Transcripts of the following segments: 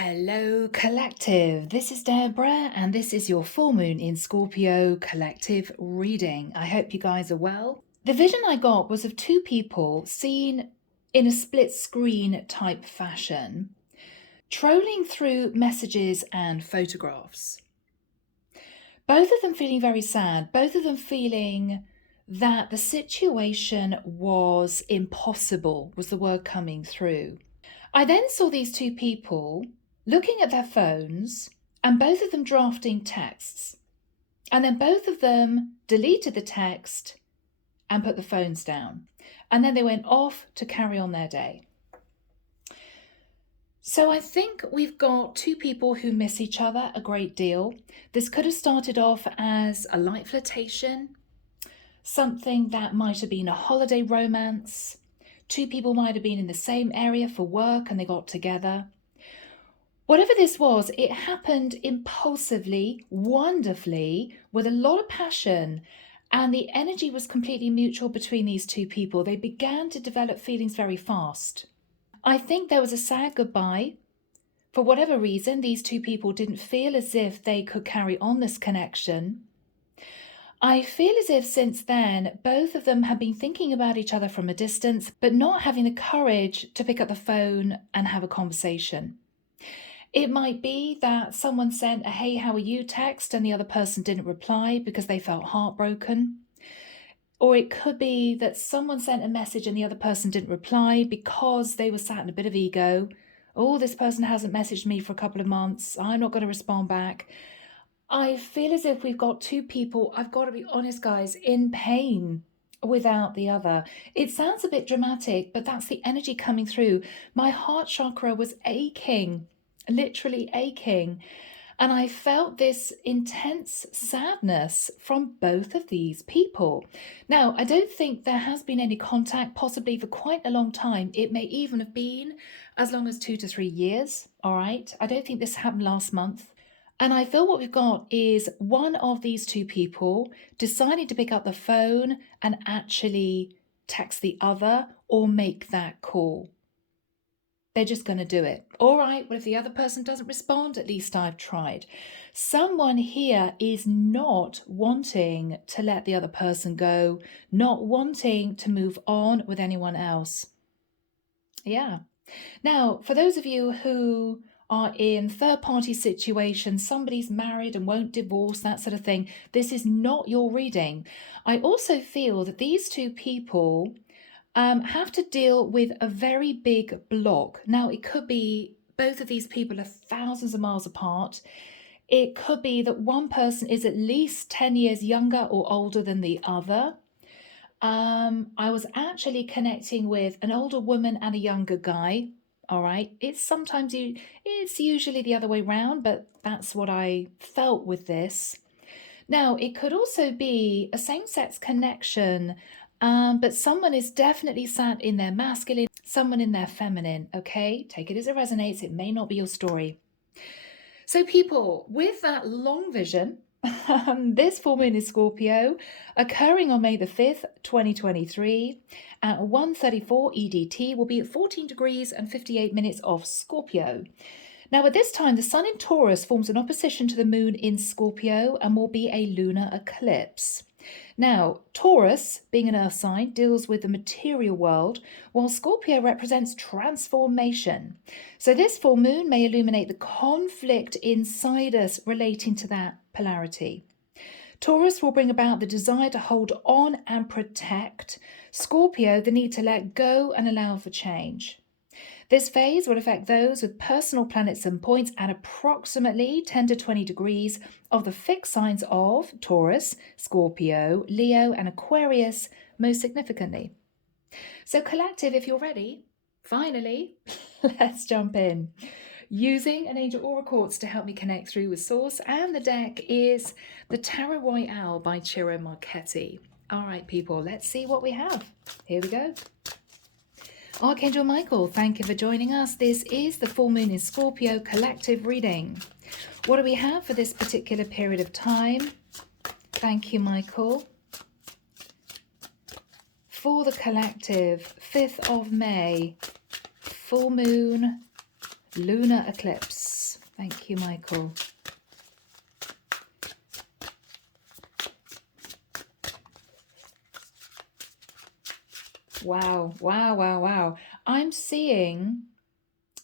Hello, collective. This is Deborah, and this is your full moon in Scorpio collective reading. I hope you guys are well. The vision I got was of two people seen in a split screen type fashion, trolling through messages and photographs. Both of them feeling very sad, both of them feeling that the situation was impossible, was the word coming through. I then saw these two people looking at their phones and both of them drafting texts. And then both of them deleted the text and put the phones down. And then they went off to carry on their day. So I think we've got two people who miss each other a great deal. This could have started off as a light flirtation, something that might have been a holiday romance. Two people might have been in the same area for work and they got together. Whatever this was, it happened impulsively, wonderfully, with a lot of passion, and the energy was completely mutual between these two people. They began to develop feelings very fast. I think there was a sad goodbye. For whatever reason, these two people didn't feel as if they could carry on this connection. I feel as if since then, both of them have been thinking about each other from a distance, but not having the courage to pick up the phone and have a conversation. It might be that someone sent a "Hey, how are you?" text and the other person didn't reply because they felt heartbroken. Or it could be that someone sent a message and the other person didn't reply because they were sat in a bit of ego. Oh, this person hasn't messaged me for a couple of months. I'm not going to respond back. I feel as if we've got two people, I've got to be honest, guys, in pain without the other. It sounds a bit dramatic, but that's the energy coming through. My heart chakra was aching, literally aching. And I felt this intense sadness from both of these people. Now, I don't think there has been any contact, possibly for quite a long time. It may even have been as long as 2 to 3 years, all right? I don't think this happened last month. And I feel what we've got is one of these two people deciding to pick up the phone and actually text the other or make that call. They're just going to do it. All right, well, if the other person doesn't respond, at least I've tried. Someone here is not wanting to let the other person go, not wanting to move on with anyone else. Yeah. Now, for those of you who are in third-party situations, somebody's married and won't divorce, that sort of thing, this is not your reading. I also feel that these two people have to deal with a very big block. Now, it could be both of these people are thousands of miles apart. It could be that one person is at least 10 years younger or older than the other. I was actually connecting with an older woman and a younger guy. All right. It's usually the other way around, but that's what I felt with this. Now, it could also be a same-sex connection, but someone is definitely sat in their masculine, someone in their feminine, okay? Take it as it resonates. It may not be your story. So people, with that long vision, this full moon is Scorpio, occurring on May the 5th, 2023, at 1:34 EDT, will be at 14 degrees and 58 minutes of Scorpio. Now, at this time, the sun in Taurus forms an opposition to the moon in Scorpio and will be a lunar eclipse. Now, Taurus, being an earth sign, deals with the material world, while Scorpio represents transformation. So this full moon may illuminate the conflict inside us relating to that polarity. Taurus will bring about the desire to hold on and protect. Scorpio, the need to let go and allow for change. This phase will affect those with personal planets and points at approximately 10 to 20 degrees of the fixed signs of Taurus, Scorpio, Leo, and Aquarius most significantly. So collective, if you're ready, finally, let's jump in. Using an angel aura quartz to help me connect through with source, and the deck is the Tarot Royale by Ciro Marchetti. All right, people, let's see what we have. Here we go. Archangel Michael, thank you for joining us. This is the full moon in Scorpio collective reading. What do we have for this particular period of time? Thank you, Michael. For the collective, 5th of May, full moon, lunar eclipse. Thank you, Michael. Wow, wow, wow, wow. I'm seeing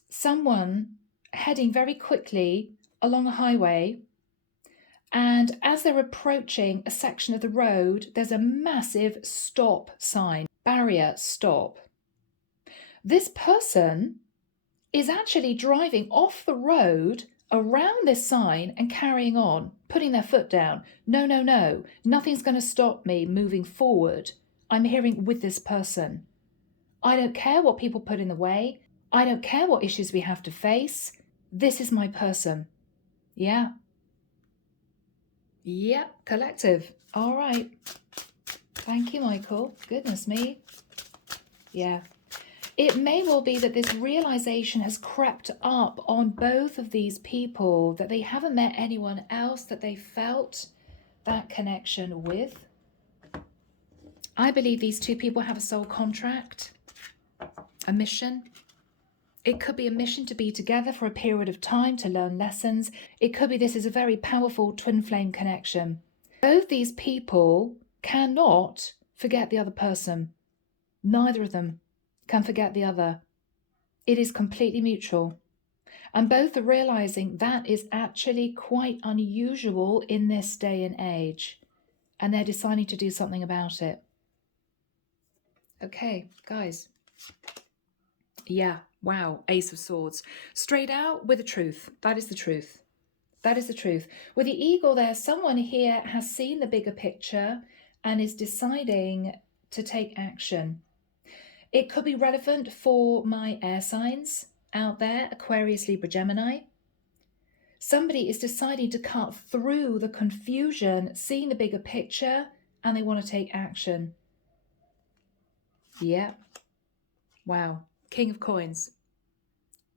someone heading very quickly along a highway, and as they're approaching a section of the road, there's a massive stop sign, barrier, stop. This person is actually driving off the road around this sign and carrying on, putting their foot down. No, no, no, nothing's going to stop me moving forward. I'm hearing with this person. I don't care what people put in the way. I don't care what issues we have to face. This is my person. Yeah. Yep, collective. All right. Thank you, Michael. Goodness me. Yeah. It may well be that this realization has crept up on both of these people, that they haven't met anyone else that they felt that connection with. I believe these two people have a soul contract, a mission. It could be a mission to be together for a period of time to learn lessons. It could be this is a very powerful twin flame connection. Both these people cannot forget the other person. Neither of them can forget the other. It is completely mutual. And both are realizing that is actually quite unusual in this day and age. And they're deciding to do something about it. Okay, guys. Yeah, wow, Ace of Swords. Straight out with the truth. That is the truth. That is the truth. With the eagle there, someone here has seen the bigger picture and is deciding to take action. It could be relevant for my air signs out there, Aquarius, Libra, Gemini. Somebody is deciding to cut through the confusion, seeing the bigger picture, and they want to take action. Yeah. Wow. King of Coins.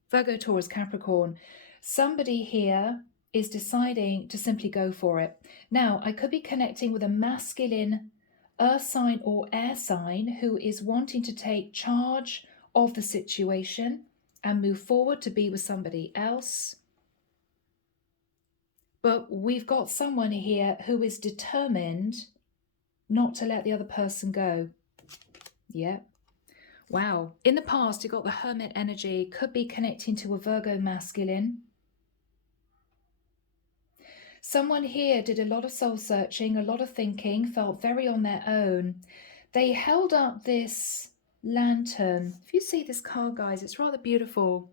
Virgo, Taurus, Capricorn. Somebody here is deciding to simply go for it. Now, I could be connecting with a masculine earth sign or air sign who is wanting to take charge of the situation and move forward to be with somebody else. But we've got someone here who is determined not to let the other person go. Yeah. Wow. In the past, you got the Hermit energy, could be connecting to a Virgo masculine. Someone here did a lot of soul searching, a lot of thinking, felt very on their own. They held up this lantern. If you see this card, guys, it's rather beautiful.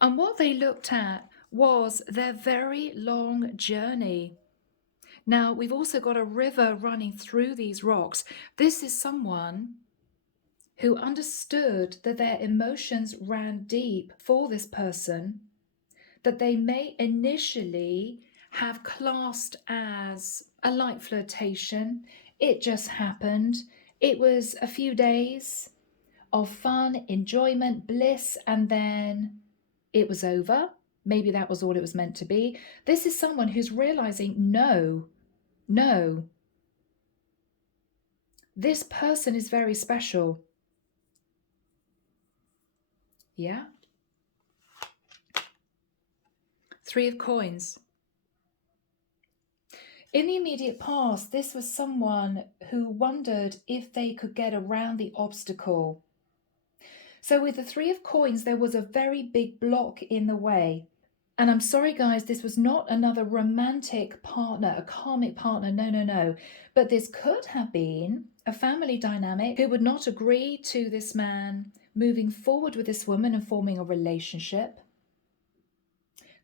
And what they looked at was their very long journey. Now, we've also got a river running through these rocks. This is someone who understood that their emotions ran deep for this person, that they may initially have classed as a light flirtation. It just happened. It was a few days of fun, enjoyment, bliss, and then it was over. Maybe that was all it was meant to be. This is someone who's realizing, no, this person is very special. Yeah. Three of Coins. In the immediate past, this was someone who wondered if they could get around the obstacle. So with the Three of Coins, there was a very big block in the way. And I'm sorry, guys, this was not another romantic partner, a karmic partner. No. But this could have been a family dynamic who would not agree to this man moving forward with this woman and forming a relationship.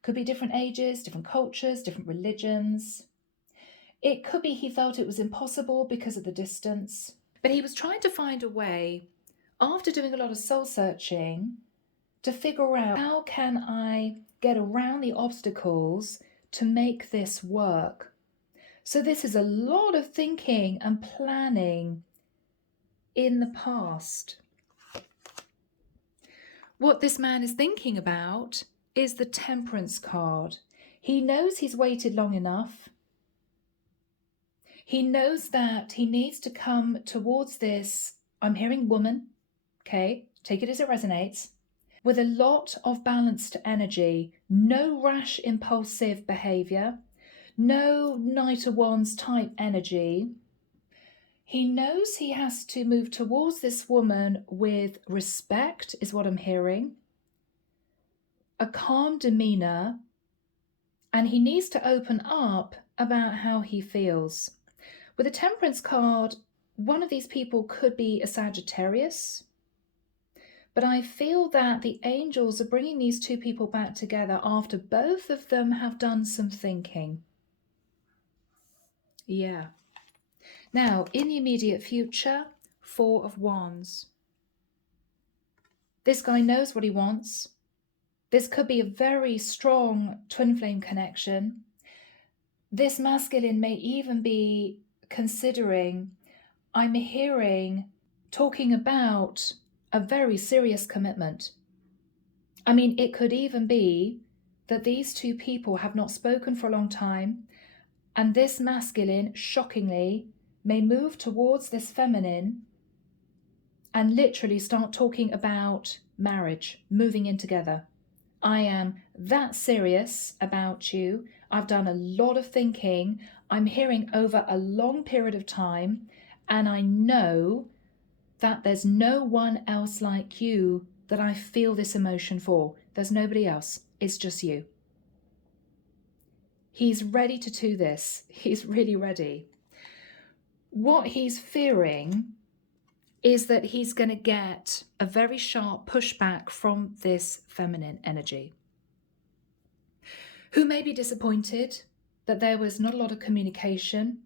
Could be different ages, different cultures, different religions. It could be he felt it was impossible because of the distance. But he was trying to find a way, after doing a lot of soul searching, to figure out how can I get around the obstacles to make this work. So this is a lot of thinking and planning in the past. What this man is thinking about is the Temperance card. He knows he's waited long enough. He knows that he needs to come towards this, I'm hearing woman, okay, take it as it resonates. with a lot of balanced energy, no rash impulsive behavior, no Knight of Wands type energy. He knows he has to move towards this woman with respect, is what I'm hearing, a calm demeanor, and he needs to open up about how he feels. With the Temperance card, one of these people could be a Sagittarius, but I feel that the angels are bringing these two people back together after both of them have done some thinking. Yeah. Now, in the immediate future, Four of Wands. This guy knows what he wants. This could be a very strong twin flame connection. This masculine may even be considering, I'm hearing, talking about a very serious commitment. I mean, it could even be that these two people have not spoken for a long time, and this masculine, shockingly, may move towards this feminine and literally start talking about marriage, moving in together. I am that serious about you. I've done a lot of thinking. I'm hearing over a long period of time, and I know that there's no one else like you that I feel this emotion for. There's nobody else. It's just you. He's ready to do this. He's really ready. What he's fearing is that he's going to get a very sharp pushback from this feminine energy, who may be disappointed that there was not a lot of communication.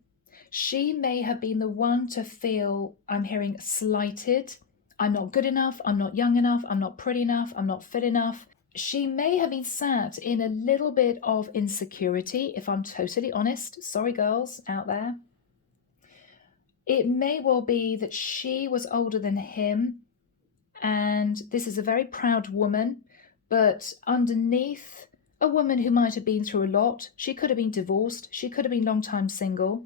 She may have been the one to feel, I'm hearing, slighted. I'm not good enough. I'm not young enough. I'm not pretty enough. I'm not fit enough. She may have been sat in a little bit of insecurity, if I'm totally honest. Sorry, girls out there. It may well be that she was older than him, and this is a very proud woman, but underneath, a woman who might have been through a lot. She could have been divorced. She could have been long time single.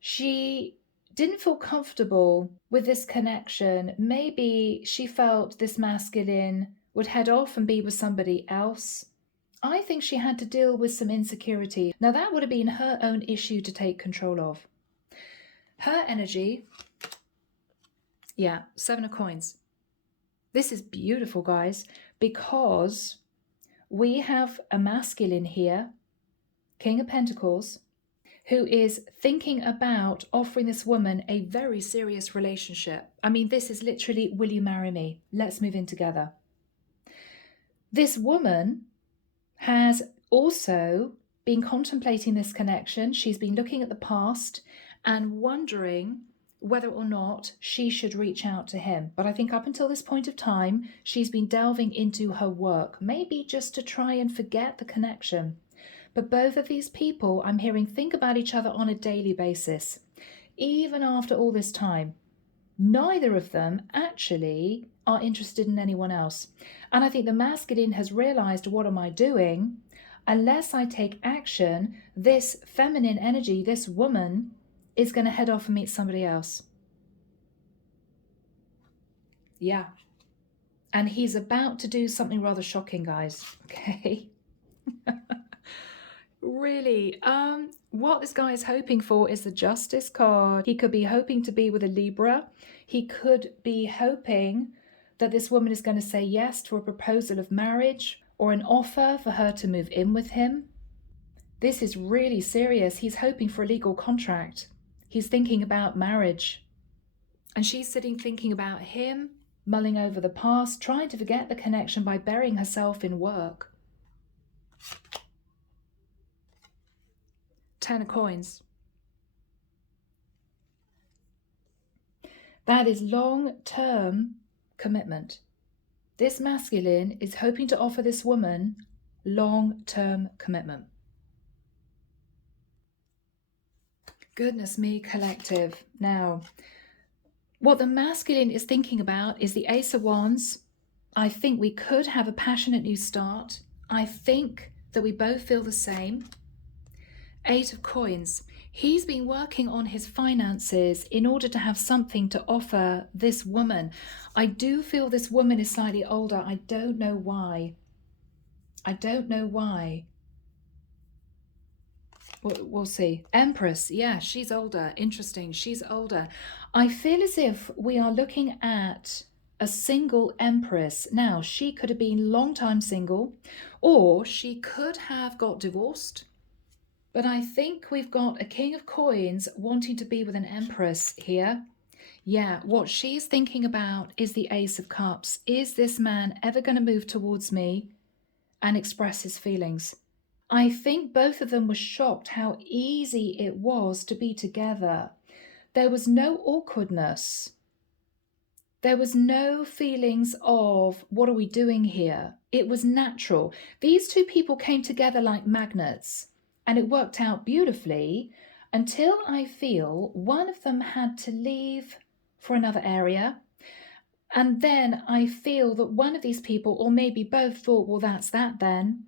She didn't feel comfortable with this connection. Maybe she felt this masculine would head off and be with somebody else. I think she had to deal with some insecurity. Now, that would have been her own issue to take control of. Her energy, yeah, 7 of coins. This is beautiful, guys, because we have a masculine here, King of Pentacles, who is thinking about offering this woman a very serious relationship. I mean, this is literally, will you marry me? Let's move in together. This woman has also been contemplating this connection. She's been looking at the past and wondering whether or not she should reach out to him. But I think up until this point of time, she's been delving into her work, maybe just to try and forget the connection. But both of these people, I'm hearing, think about each other on a daily basis. Even after all this time, neither of them actually are interested in anyone else. And I think the masculine has realized, what am I doing? Unless I take action, this feminine energy, this woman, is going to head off and meet somebody else. Yeah. And he's about to do something rather shocking, guys. Okay. Really, what this guy is hoping for is the Justice card. He could be hoping to be with a Libra. He could be hoping that this woman is going to say yes to a proposal of marriage or an offer for her to move in with him. This is really serious. He's hoping for a legal contract. He's thinking about marriage. And she's sitting thinking about him, mulling over the past, trying to forget the connection by burying herself in work. 10 of coins. That is long-term commitment. This masculine is hoping to offer this woman long-term commitment. Goodness me, collective. Now, what the masculine is thinking about is the Ace of Wands. I think we could have a passionate new start. I think that we both feel the same. 8 of coins. He's been working on his finances in order to have something to offer this woman. I do feel this woman is slightly older. I don't know why. I don't know why. We'll see. Empress, yeah, she's older. Interesting, she's older. I feel as if we are looking at a single empress. Now, she could have been long time single, or she could have got divorced. But I think we've got a king of coins wanting to be with an empress here. Yeah, what she's thinking about is the ace of cups. Is this man ever going to move towards me and express his feelings? I think both of them were shocked how easy it was to be together. There was no awkwardness. There was no feelings of, what are we doing here? It was natural. These two people came together like magnets, and it worked out beautifully until I feel one of them had to leave for another area. And then I feel that one of these people, or maybe both, thought, well, that's that then.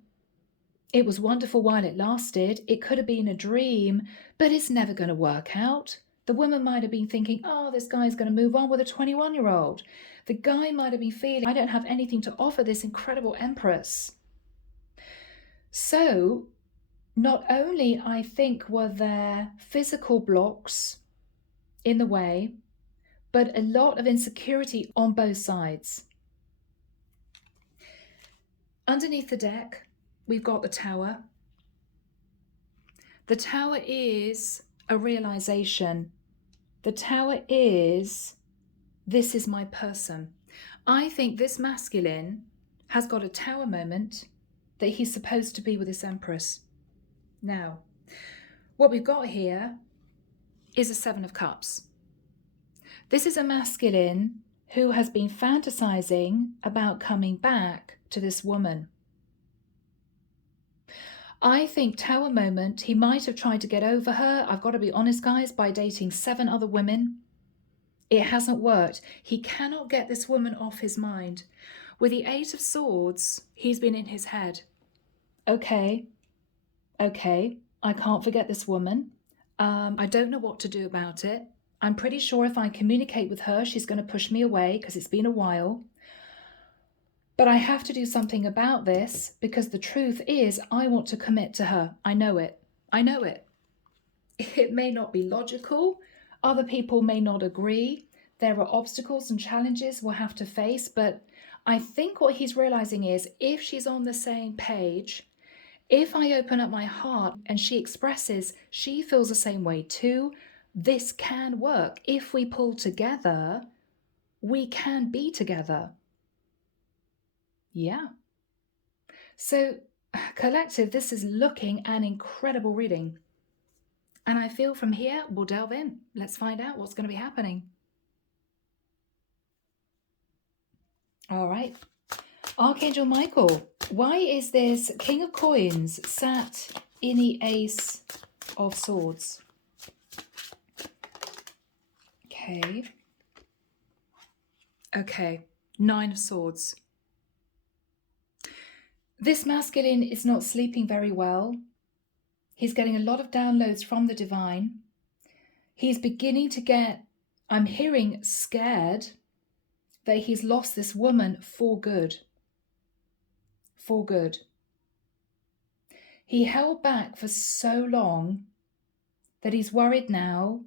It was wonderful while it lasted. It could have been a dream, but it's never going to work out. The woman might have been thinking, oh, this guy's going to move on with a 21-year-old. The guy might have been feeling, I don't have anything to offer this incredible empress. So not only, I think, were there physical blocks in the way, but a lot of insecurity on both sides. Underneath the deck, we've got the Tower. The Tower is a realization. The Tower is, this is my person. I think this masculine has got a Tower moment that he's supposed to be with this empress. Now, what we've got here is a Seven of Cups. This is a masculine who has been fantasizing about coming back to this woman. I think Tower moment, he might have tried to get over her. I've got to be honest, guys, by dating 7 other women. It hasn't worked. He cannot get this woman off his mind. With the 8 of Swords, he's been in his head. Okay, I can't forget this woman. I don't know what to do about it. I'm pretty sure if I communicate with her, she's going to push me away because it's been a while. But I have to do something about this because the truth is I want to commit to her. I know it. I know it. It may not be logical. Other people may not agree. There are obstacles and challenges we'll have to face. But I think what he's realizing is if she's on the same page, if I open up my heart and she expresses she feels the same way too, this can work. If we pull together, we can be together. Yeah. So, collective, this is looking an incredible reading. And I feel from here, we'll delve in. Let's find out what's going to be happening. All right. Archangel Michael, why is this King of Coins sat in the Ace of Swords? Okay. 9 of Swords. This masculine is not sleeping very well. He's getting a lot of downloads from the divine. He's beginning to get, I'm hearing, scared that he's lost this woman for good. For good. He held back for so long that he's worried now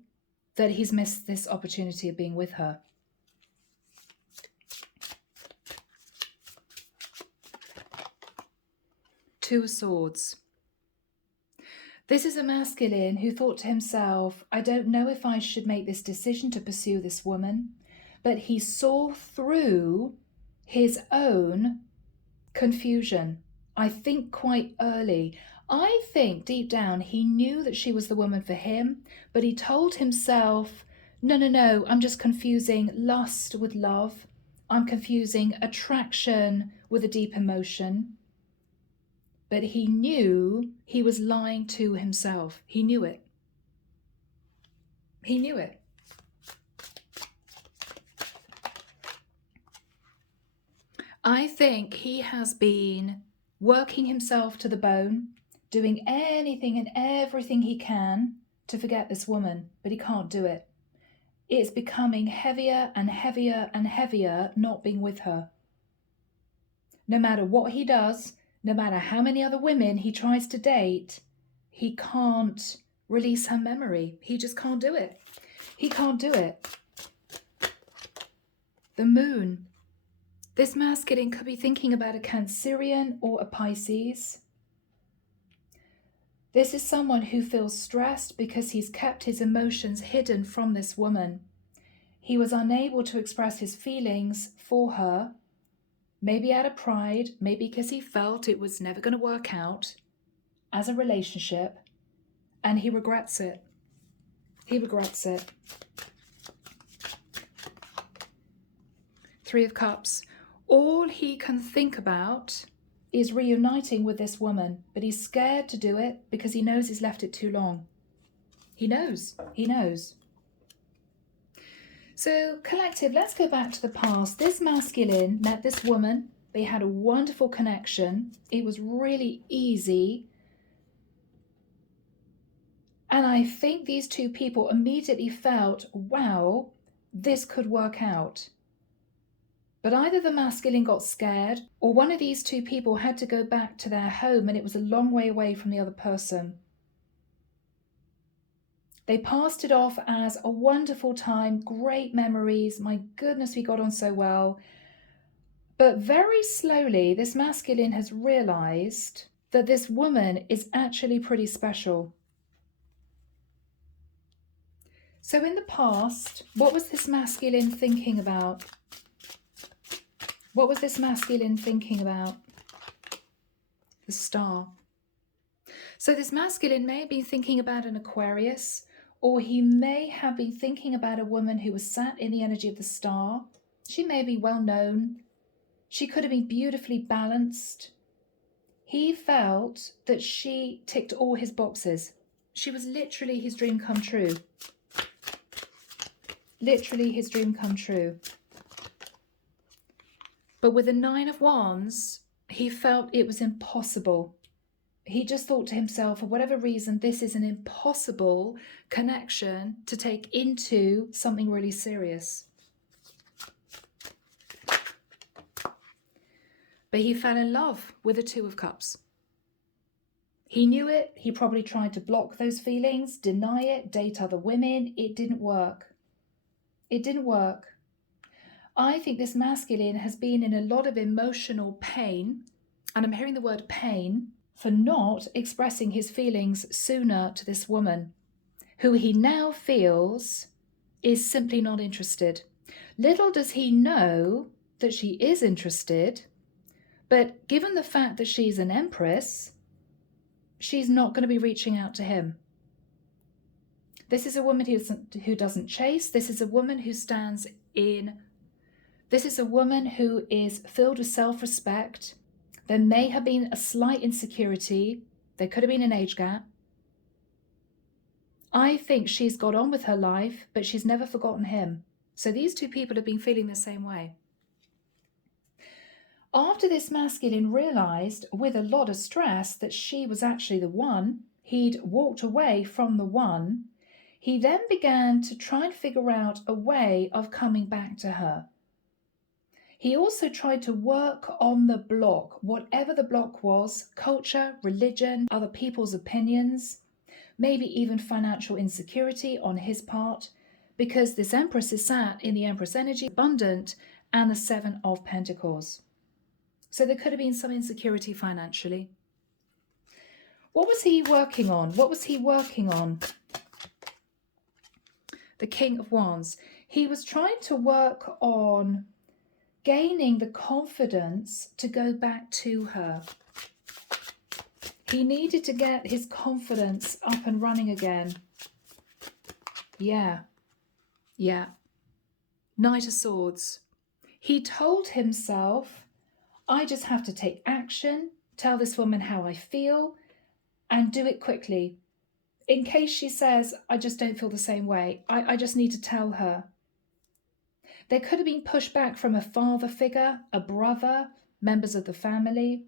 that he's missed this opportunity of being with her. Two of Swords. This is a masculine who thought to himself, I don't know if I should make this decision to pursue this woman, but he saw through his own confusion, I think quite early. I think deep down he knew that she was the woman for him, but he told himself, no, I'm just confusing lust with love. I'm confusing attraction with a deep emotion. But he knew he was lying to himself. He knew it. He knew it. I think he has been working himself to the bone, doing anything and everything he can to forget this woman, but he can't do it. It's becoming heavier and heavier and heavier not being with her. No matter what he does, no matter how many other women he tries to date, he can't release her memory. He just can't do it. He can't do it. The moon. This masculine could be thinking about a Cancerian or a Pisces. This is someone who feels stressed because he's kept his emotions hidden from this woman. He was unable to express his feelings for her, maybe out of pride, maybe because he felt it was never going to work out as a relationship, and he regrets it. He regrets it. 3 of Cups. All he can think about is reuniting with this woman, but he's scared to do it because he knows he's left it too long. He knows. He knows. So, collective, let's go back to the past. This masculine met this woman. They had a wonderful connection. It was really easy. And I think these two people immediately felt, wow, this could work out. But either the masculine got scared or one of these two people had to go back to their home and it was a long way away from the other person. They passed it off as a wonderful time, great memories. My goodness, we got on so well. But very slowly, this masculine has realized that this woman is actually pretty special. So in the past, what was this masculine thinking about? What was this masculine thinking about? The Star. So this masculine may have been thinking about an Aquarius, or he may have been thinking about a woman who was sat in the energy of the Star. She may be well known. She could have been beautifully balanced. He felt that she ticked all his boxes. She was literally his dream come true. Literally his dream come true. But with the 9 of Wands, he felt it was impossible. He just thought to himself, for whatever reason, this is an impossible connection to take into something really serious. But he fell in love with the 2 of Cups. He knew it. He probably tried to block those feelings, deny it, date other women. It didn't work. It didn't work. I think this masculine has been in a lot of emotional pain, and I'm hearing the word pain, for not expressing his feelings sooner to this woman, who he now feels is simply not interested. Little does he know that she is interested, but given the fact that she's an empress, she's not going to be reaching out to him. This is a woman who doesn't chase. This is a woman who stands in. This is a woman who is filled with self-respect. There may have been a slight insecurity. There could have been an age gap. I think she's got on with her life, but she's never forgotten him. So these two people have been feeling the same way. After this masculine realized with a lot of stress that she was actually the one, he'd walked away from the one, he then began to try and figure out a way of coming back to her. He also tried to work on the block, whatever the block was, culture, religion, other people's opinions, maybe even financial insecurity on his part, because this Empress is sat in the Empress energy, abundant, and the 7 of Pentacles. So there could have been some insecurity financially. What was he working on? What was he working on? The King of Wands. He was trying to work on gaining the confidence to go back to her. He needed to get his confidence up and running again. Yeah. Knight of Swords. He told himself, I just have to take action, tell this woman how I feel, and do it quickly. In case she says, I just don't feel the same way, I just need to tell her. There could have been pushback from a father figure, a brother, members of the family.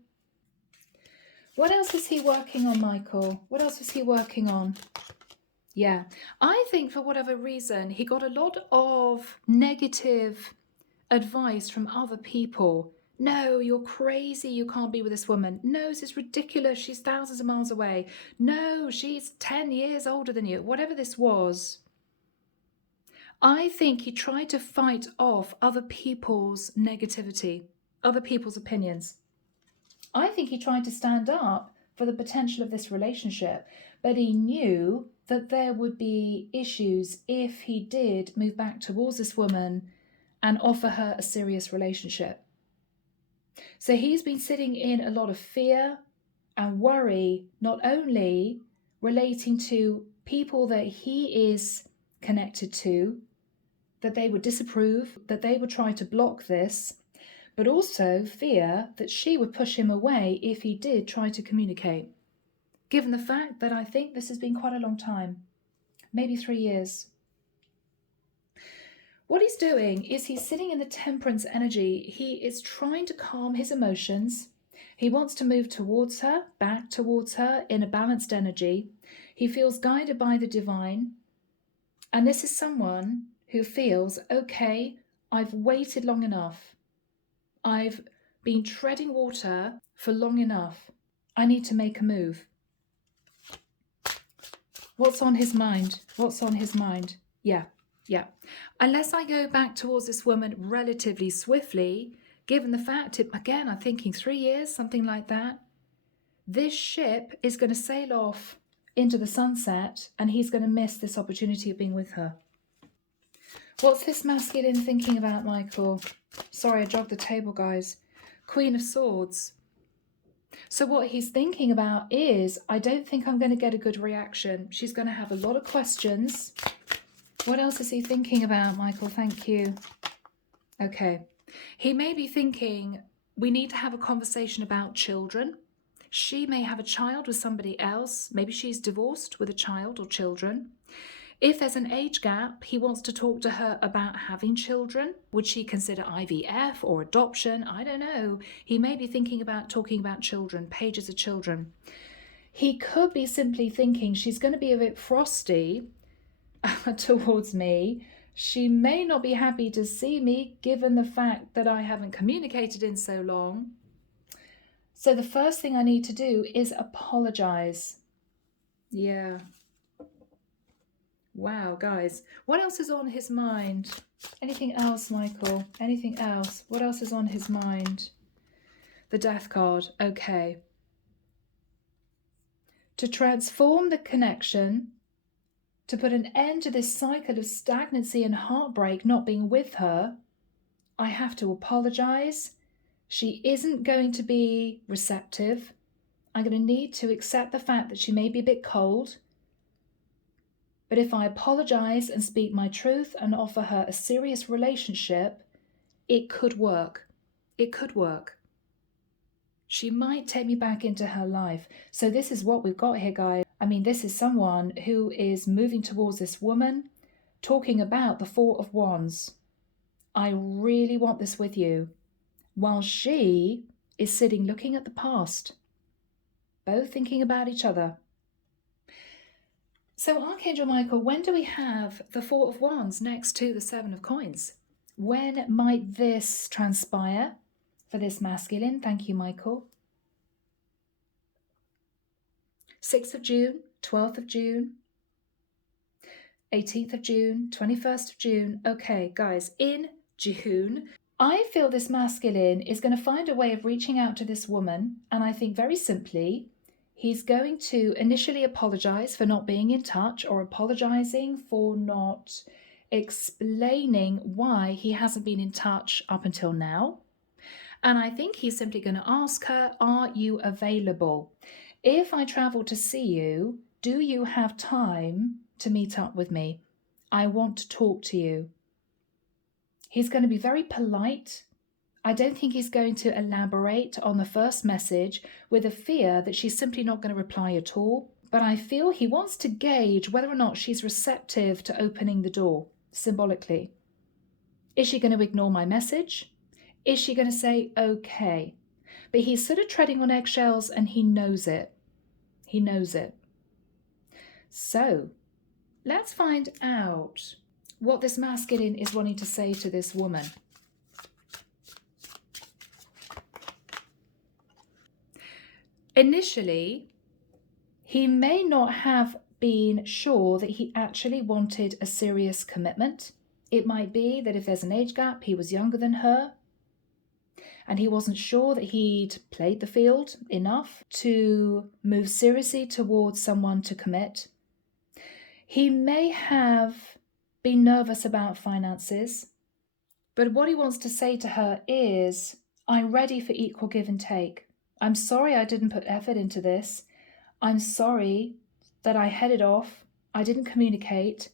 What else was he working on, Michael? What else was he working on? Yeah. I think for whatever reason, he got a lot of negative advice from other people. No, you're crazy. You can't be with this woman. No, this is ridiculous. She's thousands of miles away. No, she's 10 years older than you. Whatever this was, I think he tried to fight off other people's negativity, other people's opinions. I think he tried to stand up for the potential of this relationship, but he knew that there would be issues if he did move back towards this woman and offer her a serious relationship. So he's been sitting in a lot of fear and worry, not only relating to people that he is connected to, that they would disapprove, that they would try to block this, but also fear that she would push him away if he did try to communicate. Given the fact that I think this has been quite a long time, maybe 3 years. What he's doing is he's sitting in the temperance energy. He is trying to calm his emotions. He wants to move towards her, back towards her in a balanced energy. He feels guided by the divine. And this is someone who feels, okay, I've waited long enough. I've been treading water for long enough. I need to make a move. What's on his mind? What's on his mind? Yeah. Unless I go back towards this woman relatively swiftly, given the fact, again, I'm thinking 3 years, something like that, this ship is going to sail off into the sunset and he's going to miss this opportunity of being with her. What's this masculine thinking about, Michael? Sorry, I jogged the table, guys. Queen of Swords. So what he's thinking about is, I don't think I'm going to get a good reaction. She's going to have a lot of questions. What else is he thinking about, Michael? Thank you. Okay. He may be thinking, we need to have a conversation about children. She may have a child with somebody else. Maybe she's divorced with a child or children. If there's an age gap, he wants to talk to her about having children. Would she consider IVF or adoption? I don't know. He may be thinking about talking about children, pages of children. He could be simply thinking she's going to be a bit frosty towards me. She may not be happy to see me given the fact that I haven't communicated in so long. So the first thing I need to do is apologize. Yeah. Wow, guys. What else is on his mind? Anything else, Michael? Anything else? What else is on his mind? The Death card. Okay. To transform the connection, to put an end to this cycle of stagnancy and heartbreak not being with her, I have to apologize. She isn't going to be receptive. I'm going to need to accept the fact that she may be a bit cold. But if I apologize and speak my truth and offer her a serious relationship, it could work. It could work. She might take me back into her life. So this is what we've got here, guys. I mean, this is someone who is moving towards this woman, talking about the Four of Wands. I really want this with you. While she is sitting looking at the past, both thinking about each other. So Archangel Michael, when do we have the Four of Wands next to the Seven of Coins? When might this transpire for this masculine? Thank you, Michael. 6th of June, 12th of June, 18th of June, 21st of June. Okay, guys, in June, I feel this masculine is going to find a way of reaching out to this woman. And I think very simply, he's going to initially apologize for not being in touch or apologizing for not explaining why he hasn't been in touch up until now. And I think he's simply going to ask her, are you available? If I travel to see you, do you have time to meet up with me? I want to talk to you. He's going to be very polite. I don't think he's going to elaborate on the first message with a fear that she's simply not going to reply at all. But I feel he wants to gauge whether or not she's receptive to opening the door, symbolically. Is she going to ignore my message? Is she going to say, okay? But he's sort of treading on eggshells and he knows it. He knows it. So Let's find out what this masculine is wanting to say to this woman. Initially, he may not have been sure that he actually wanted a serious commitment. It might be that if there's an age gap, he was younger than her, and he wasn't sure that he'd played the field enough to move seriously towards someone to commit. He may have been nervous about finances, but what he wants to say to her is, I'm ready for equal give and take. I'm sorry I didn't put effort into this. I'm sorry that I headed off. I didn't communicate.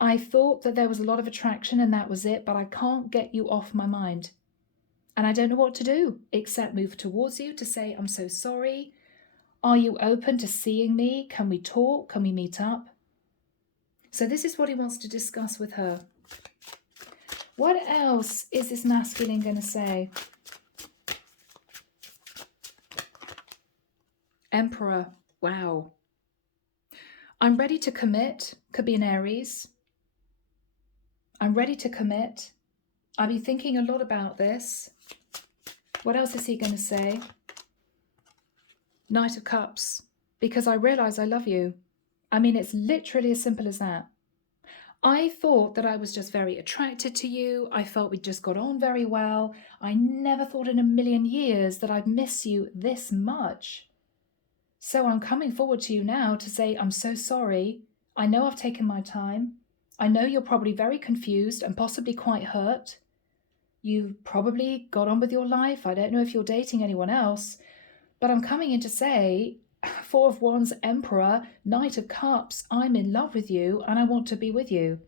I thought that there was a lot of attraction and that was it, but I can't get you off my mind. And I don't know what to do except move towards you to say, I'm so sorry. Are you open to seeing me? Can we talk? Can we meet up? So this is what he wants to discuss with her. What else is this masculine going to say? Emperor. Wow. I'm ready to commit. Could be an Aries. I'm ready to commit. I've been thinking a lot about this. What else is he going to say? Knight of Cups. Because I realize I love you. I mean, it's literally as simple as that. I thought that I was just very attracted to you. I felt we just got on very well. I never thought in a million years that I'd miss you this much. So I'm coming forward to you now to say, I'm so sorry. I know I've taken my time. I know you're probably very confused and possibly quite hurt. You've probably got on with your life. I don't know if you're dating anyone else, but I'm coming in to say, Four of Wands, Emperor, Knight of Cups, I'm in love with you and I want to be with you.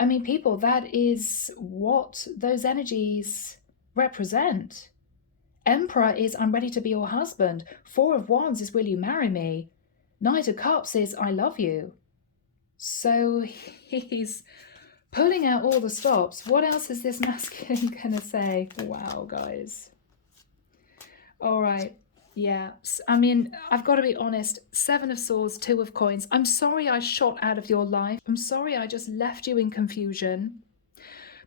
I mean, people, that is what those energies represent. Emperor is, I'm ready to be your husband. Four of Wands is, will you marry me? Knight of Cups is, I love you. So he's pulling out all the stops. What else is this masculine going to say? Wow, guys. All right. Yeah. I mean, I've got to be honest. Seven of Swords, Two of Coins. I'm sorry I shot out of your life. I'm sorry I just left you in confusion.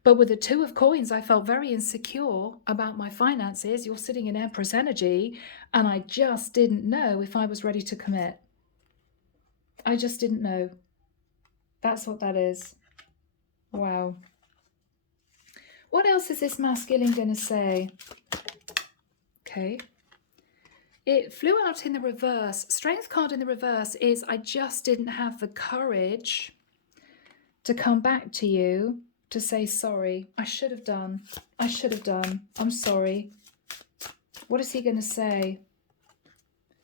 But with the Two of Coins, I felt very insecure about my finances. You're sitting in Empress energy, and I just didn't know if I was ready to commit. I just didn't know. That's what that is. Wow. What else is this masculine going to say? Okay. It flew out in the reverse. Strength card in the reverse is, I just didn't have the courage to come back to you to say sorry. I should have done. I should have done. I'm sorry. What is he going to say?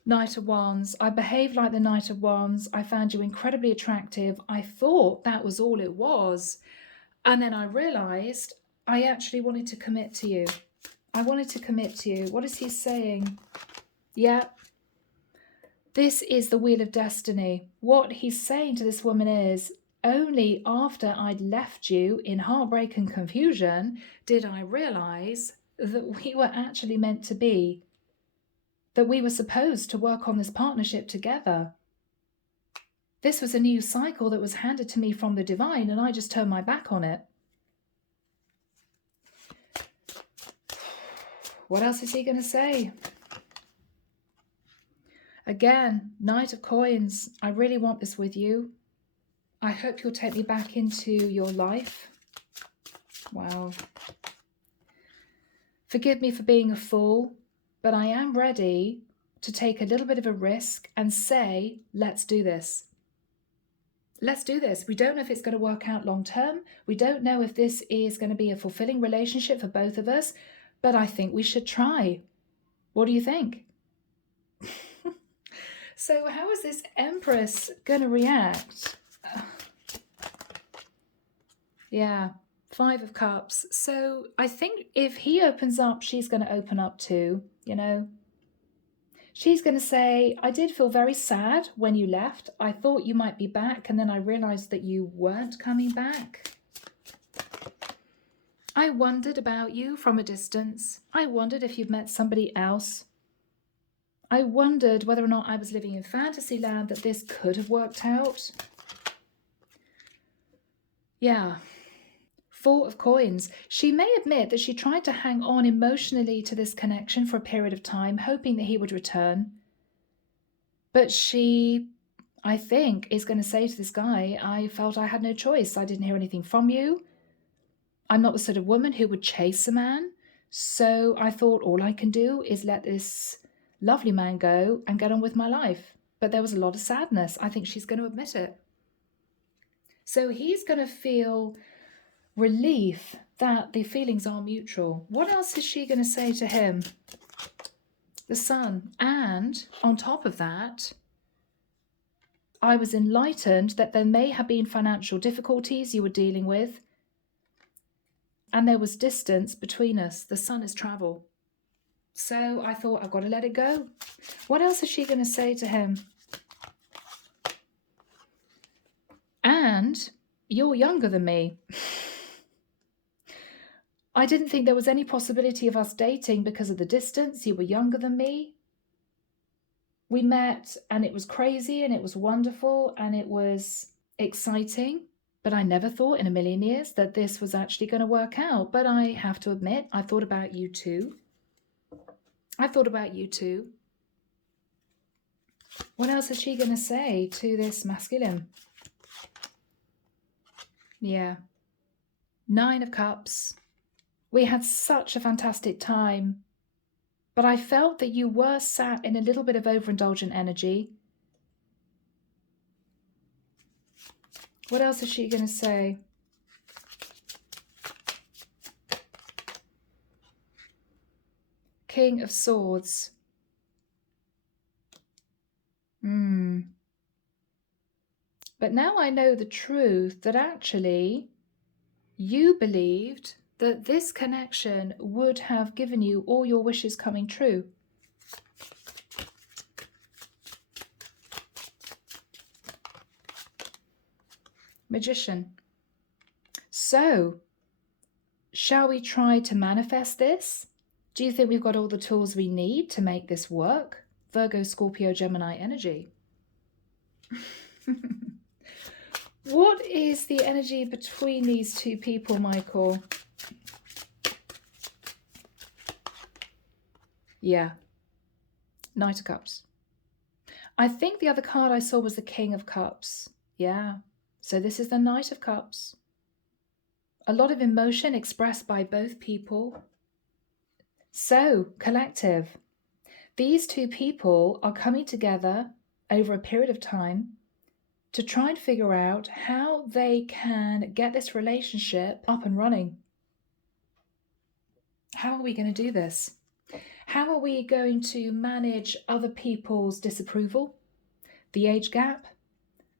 Knight of Wands. I behaved like the Knight of Wands. I found you incredibly attractive. I thought that was all it was. And then I realized I actually wanted to commit to you. I wanted to commit to you. What is he saying? Yeah. This is the Wheel of Destiny. What he's saying to this woman is, only after I'd left you in heartbreak and confusion did I realize that we were actually meant to be, that we were supposed to work on this partnership together. This was a new cycle that was handed to me from the divine, and I just turned my back on it. What else is he going to say? Again, Knight of Coins. I really want this with you. I hope you'll take me back into your life. Wow. Forgive me for being a fool, but I am ready to take a little bit of a risk and say, let's do this. Let's do this. We don't know if it's going to work out long term. We don't know if this is going to be a fulfilling relationship for both of us, but I think we should try. What do you think? So how is this Empress going to react? Yeah, Five of Cups. So I think if he opens up, she's going to open up too, you know. She's going to say, I did feel very sad when you left. I thought you might be back, and then I realized that you weren't coming back. I wondered about you from a distance. I wondered if you'd met somebody else. I wondered whether or not I was living in fantasy land, that this could have worked out. Yeah. Four of Coins. She may admit that she tried to hang on emotionally to this connection for a period of time, hoping that he would return. But she, I think, is going to say to this guy, I felt I had no choice. I didn't hear anything from you. I'm not the sort of woman who would chase a man. So I thought all I can do is let this lovely man go and get on with my life. But there was a lot of sadness. I think she's going to admit it. So he's going to feel relief that the feelings are mutual. What else is she going to say to him? The Sun. And on top of that, I was enlightened that there may have been financial difficulties you were dealing with, and there was distance between us. The Sun is travel. So I thought, I've got to let it go. What else is she going to say to him? And you're younger than me. I didn't think there was any possibility of us dating because of the distance. You were younger than me. We met and it was crazy and it was wonderful and it was exciting. But I never thought in a million years that this was actually going to work out. But I have to admit, I thought about you too. I thought about you too. What else is she going to say to this masculine? Yeah. 9 of Cups. We had such a fantastic time. But I felt that you were sat in a little bit of overindulgent energy. What else is she going to say? King of Swords. But now I know the truth that actually you believed that this connection would have given you all your wishes coming true. Magician. So, shall we try to manifest this? Do you think we've got all the tools we need to make this work? Virgo, Scorpio, Gemini energy. What is the energy between these two people, Michael? Yeah. Knight of Cups. I think the other card I saw was the King of Cups. Yeah. So this is the Knight of Cups. A lot of emotion expressed by both people. So, collective. These two people are coming together over a period of time to try and figure out how they can get this relationship up and running. How are we going to do this? How are we going to manage other people's disapproval, the age gap,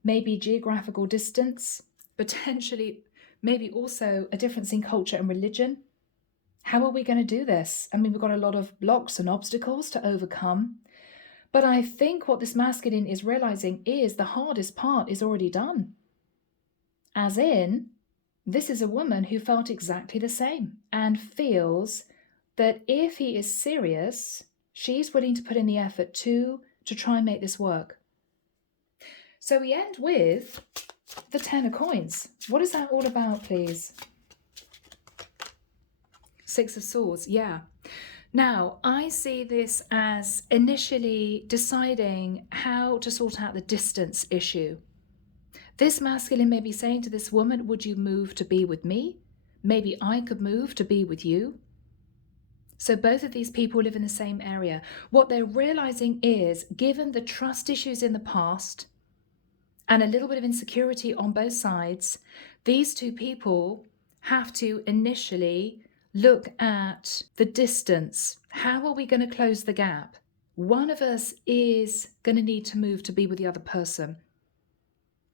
maybe geographical distance, potentially maybe also a difference in culture and religion? How are we going to do this? I mean, we've got a lot of blocks and obstacles to overcome. But I think what this masculine is realizing is the hardest part is already done. As in, this is a woman who felt exactly the same and feels that if he is serious, she's willing to put in the effort to try and make this work. So we end with the 10 of Coins. What is that all about, please? 6 of Swords, yeah. Now, I see this as initially deciding how to sort out the distance issue. This masculine may be saying to this woman, would you move to be with me? Maybe I could move to be with you. So both of these people live in the same area. What they're realizing is, given the trust issues in the past and a little bit of insecurity on both sides, these two people have to initially look at the distance. How are we going to close the gap? One of us is going to need to move to be with the other person.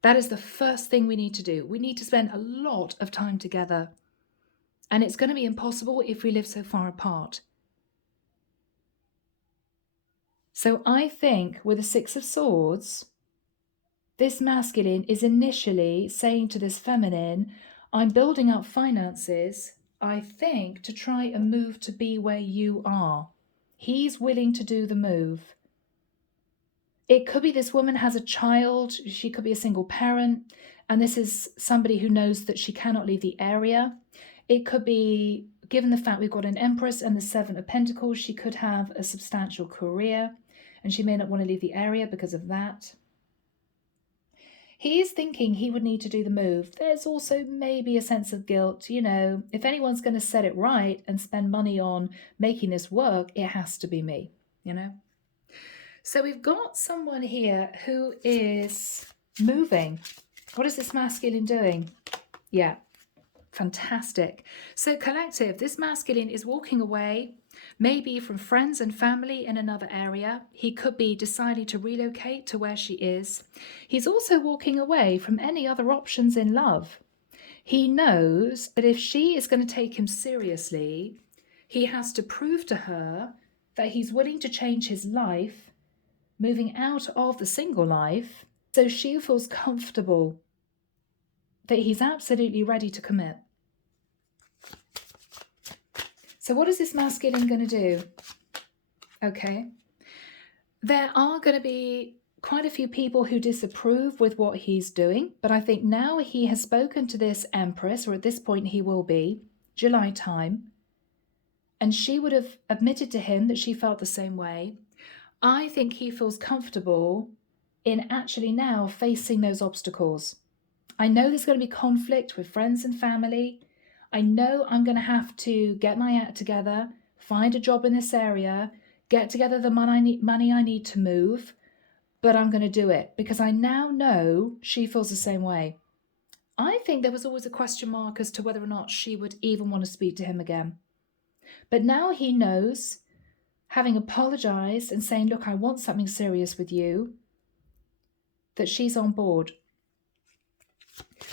That is the first thing we need to do. We need to spend a lot of time together. And it's going to be impossible if we live so far apart. So I think with the 6 of Swords, this masculine is initially saying to this feminine, I'm building up finances, I think, to try and move to be where you are. He's willing to do the move. It could be this woman has a child. She could be a single parent. And this is somebody who knows that she cannot leave the area. It could be, given the fact we've got an empress and the Seven of Pentacles, she could have a substantial career and she may not want to leave the area because of that. He is thinking he would need to do the move. There's also maybe a sense of guilt. You know, if anyone's going to set it right and spend money on making this work, it has to be me, you know. So we've got someone here who is moving. What is this masculine doing? Yeah, fantastic. So collective, this masculine is walking away, maybe from friends and family in another area. He could be deciding to relocate to where she is. He's also walking away from any other options in love. He knows that if she is going to take him seriously, he has to prove to her that he's willing to change his life, moving out of the single life, so she feels comfortable that he's absolutely ready to commit. So what is this masculine going to do? Okay. There are going to be quite a few people who disapprove with what he's doing, but I think now he has spoken to this empress, or at this point he will be, July time, and she would have admitted to him that she felt the same way. I think he feels comfortable in actually now facing those obstacles. I know there's going to be conflict with friends and family. I know I'm going to have to get my act together, find a job in this area, get together the money I need to move, but I'm going to do it because I now know she feels the same way. I think there was always a question mark as to whether or not she would even want to speak to him again. But now he knows, having apologized and saying, look, I want something serious with you, that she's on board.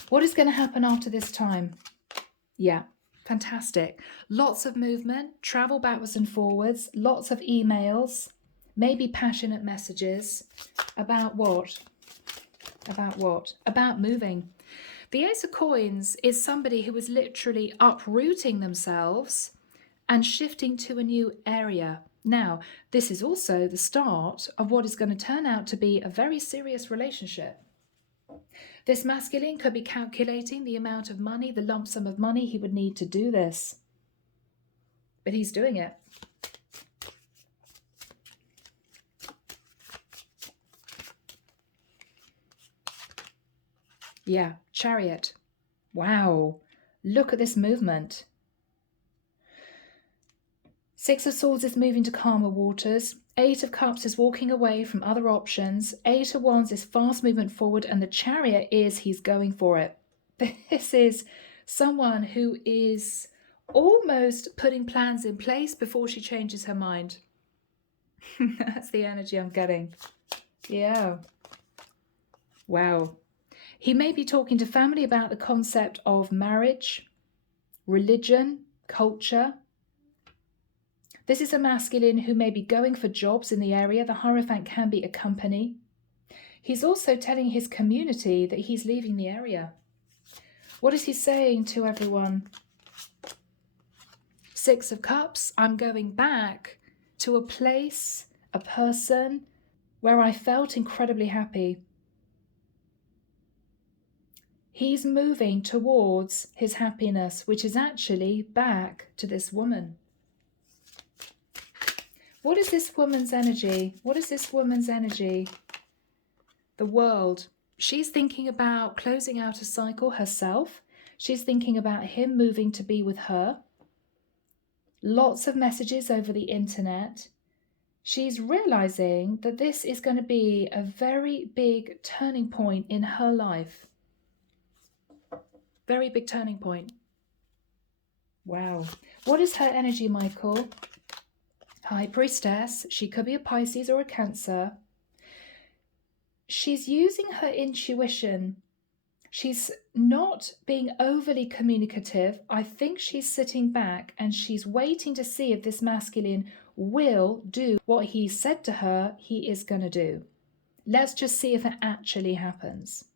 What is going to happen after this time? Yeah, fantastic. Lots of movement, travel backwards and forwards, lots of emails, maybe passionate messages. About what? About what? About moving. The Ace of Coins is somebody who is literally uprooting themselves and shifting to a new area. Now, this is also the start of what is going to turn out to be a very serious relationship. This masculine could be calculating the amount of money, the lump sum of money he would need to do this. But he's doing it. Yeah, Chariot. Wow. Look at this movement. Six of Swords is moving to calmer waters. Eight of Cups is walking away from other options. Eight of Wands is fast movement forward, and the Chariot is he's going for it. This is someone who is almost putting plans in place before she changes her mind. That's the energy I'm getting. Yeah. Wow. He may be talking to family about the concept of marriage, religion, culture. This is a masculine who may be going for jobs in the area. The Hierophant can be a company. He's also telling his community that he's leaving the area. What is he saying to everyone? Six of Cups, I'm going back to a place, a person where I felt incredibly happy. He's moving towards his happiness, which is actually back to this woman. What is this woman's energy? What is this woman's energy? The World. She's thinking about closing out a cycle herself. She's thinking about him moving to be with her. Lots of messages over the internet. She's realizing that this is going to be a very big turning point in her life. Very big turning point. Wow. What is her energy, Michael? High Priestess. She could be a Pisces or a Cancer. She's using her intuition. She's not being overly communicative. I think she's sitting back and she's waiting to see if this masculine will do what he said to her he is going to do. Let's just see if it actually happens.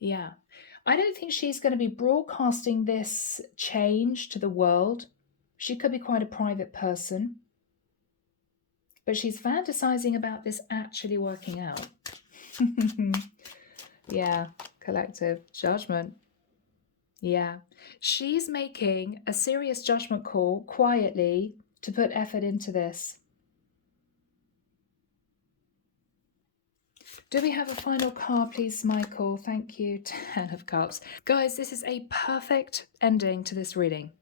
Yeah. I don't think she's going to be broadcasting this change to the world. She could be quite a private person. But she's fantasizing about this actually working out. Yeah, collective judgment. Yeah. She's making a serious judgment call quietly to put effort into this. Do we have a final card, please, Michael? Thank you. 10 of Cups. Guys, this is a perfect ending to this reading.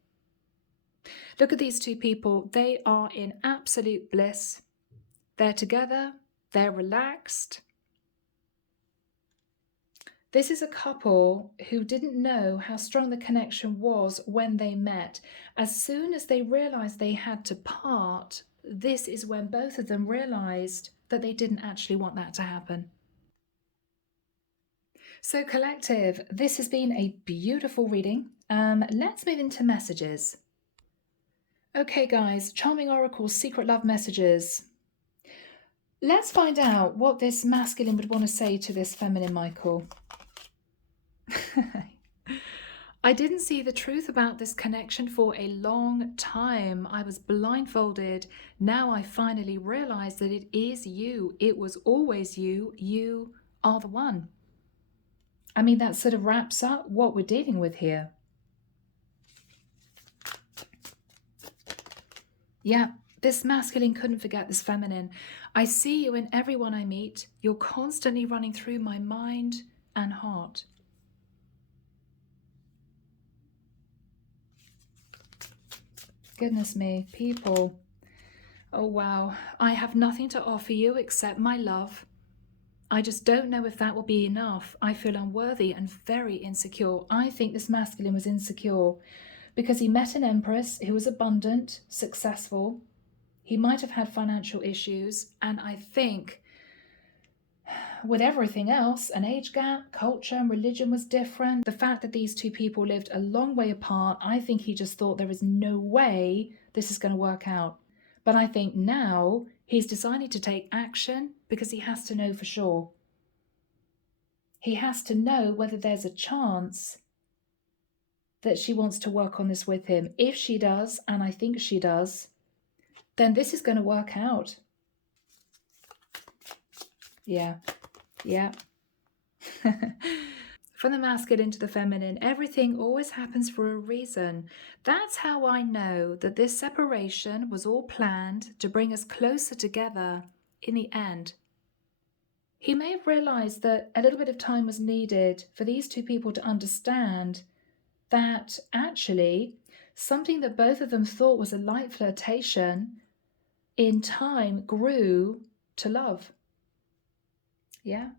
Look at these two people. They are in absolute bliss. They're together. They're relaxed. This is a couple who didn't know how strong the connection was when they met. As soon as they realized they had to part, this is when both of them realized that they didn't actually want that to happen. So, collective, this has been a beautiful reading. Let's move into messages. Okay, guys, Charming Oracle, Secret Love Messages. Let's find out what this masculine would want to say to this feminine, Michael. I didn't see the truth about this connection for a long time. I was blindfolded. Now I finally realize that it is you. It was always you. You are the one. I mean, that sort of wraps up what we're dealing with here. Yeah, this masculine couldn't forget this feminine. I see you in everyone I meet. You're constantly running through my mind and heart. Goodness me, people. Oh, wow. I have nothing to offer you except my love. I just don't know if that will be enough. I feel unworthy and very insecure. I think this masculine was insecure because he met an empress who was abundant, successful. He might have had financial issues, and I think with everything else, an age gap, culture, and religion was different. The fact that these two people lived a long way apart, I think he just thought there is no way this is going to work out. But I think now he's decided to take action because he has to know for sure. He has to know whether there's a chance that she wants to work on this with him. If she does, and I think she does, then this is going to work out. Yeah. From the masculine to the feminine, everything always happens for a reason. That's how I know that this separation was all planned to bring us closer together in the end. He may have realized that a little bit of time was needed for these two people to understand that actually something that both of them thought was a light flirtation in time grew to love. Yeah.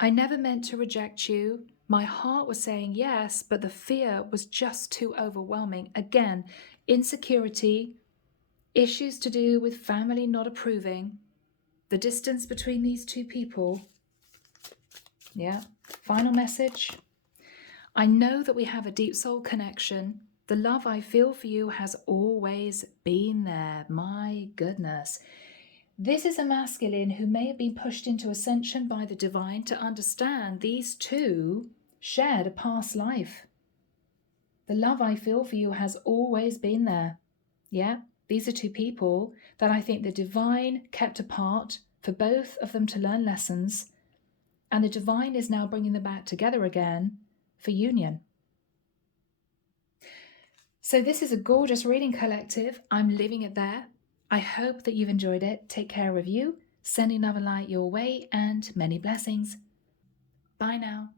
I never meant to reject you. My heart was saying yes, but the fear was just too overwhelming. Again, insecurity, issues to do with family not approving, the distance between these two people. Yeah. Final message. I know that we have a deep soul connection. The love I feel for you has always been there. My goodness. This is a masculine who may have been pushed into ascension by the divine to understand these two shared a past life. The love I feel for you has always been there. Yeah, these are two people that I think the divine kept apart for both of them to learn lessons, and the divine is now bringing them back together again for union. So this is a gorgeous reading, collective. I'm leaving it there. I hope that you've enjoyed it. Take care of you. Sending love and light your way, and many blessings. Bye now.